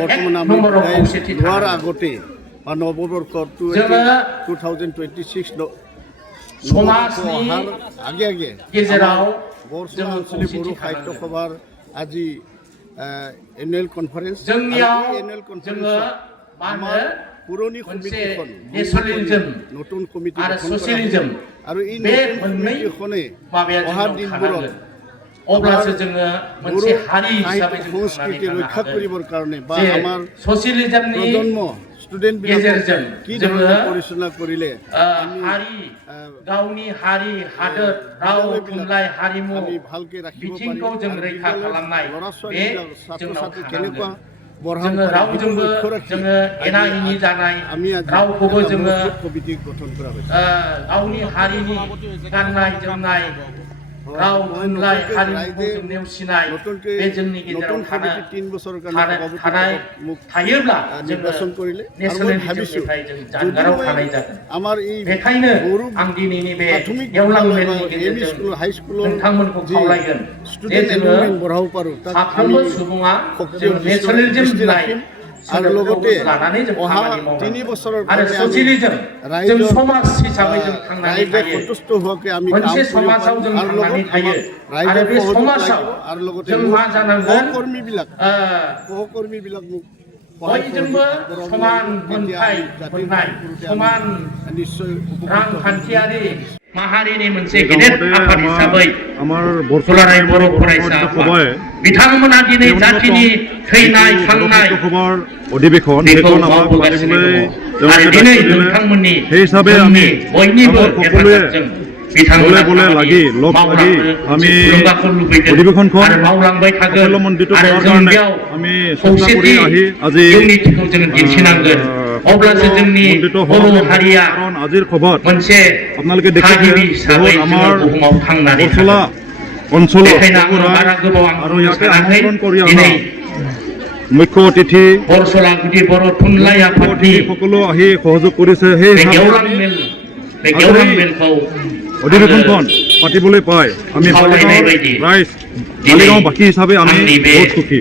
বৰ্তমান আমি লোৱাৰ আগতে বা নৱবৰ্ষ 2026 অহাৰ আগে আগে বৰচলা আঞ্চলিক বড়ো সাহিত্য সভাৰ আজি এনুৱেল কনফাৰেন্স এনুৱেল কনফাৰেন্সত আমাৰ পুৰণি কমিটিখন নতুন কমিটি গঠন কৰা আৰু এই নতুন কমিটিখনে অহা দিনবোৰত अब्लासो जोङो मोनसे हारि हिसाबै जों संस्कृति रक्षा करिबर कारणे बा जे आमार ससियलिज्मनि प्रजन्म स्टुडेन्ट गेजेरजों की जोङो परिचालना करिले हारि गावनि हारि हादोर राव थुनलाइ हारिमु आमी भालके राखिब बिथिंखौ जों रैखा खालामनाय बे जोंनाव केनेका जोङो रावजोंबो जोङो एना एनि जानाय रावखौबो जोङो कमिटि गठन करा गावनि हारिनि गाननाय जोमनाय राव थुनलाइ हारिमुखौ जों नेवसिनाय बे जोंनि गेजेराव थायोब्ला निर्वाचन करिले नेसनेलिज्मनिफ्राय जों जानगाराव थानाय जागोन बेखायनो आं दिनैनि बे गेवलां मेलनि गेजेरजों हाई स्कुल नोंथांमोनखौ खावलायगोन जे जोङो बराव पारो साफ्रोमबो सुबुङा जों नेसनेलिज्म होननाय आरो लोगोते लानानै जों खामानि 3 बोसोरर आरो ससियलिज्म जों समाज हिसाबै जों थांनानै थायो सन्तुष्ट होके आमी मोनसे समाजाव जों थांनानै थायो आरो बे समाजाव जों मा जानांगोन सहकर्मी बिलाक बयजोंबो समान मोनथाय मोननाय समान रांखान्थियारि माहारिनि मोनसे गेदेर आफाद हिसाबै दुलाराय बर' फरायसा आफाद बिथांमोना दिनै जातिनि थैनाय थांनाय अधिवेशन आरो दिनै नोंथांमोननि जोंनि बयनिबो हेफाजाबजों बिथांमोना লাগি আমি অধিবেশনখন मावलांबाय थागोन आरो जों बेयाव আমি खौसेथि আজি इउनिटिखौ जों दिन्थिनांगोन अब्लासो जोंनि बर' हारिया আজিৰ খবৰ मोनसे আপোনালোকে थागिबि हिसाबै আমাৰ बुहुमाव थांनानै বৰচলা অঞ্চলত बेखायनो आं बारा गोबाव आं আৰু बुंनो ইয়াতে सानाखै আমন্ত্ৰণ কৰি दिनै মুখ্য অতিথি बरसला गुदि बर' थुनलाइ आफादनि সকলো আহি সহযোগ কৰিছে সেই बे गेवलां मेलखौ অধিবেশনখন পাতিবলৈ পাই আমি খাওলাইনাय बायदि ৰাইজ মালিগাঁও বাসী হিচাপে আমি বহুত সুখী।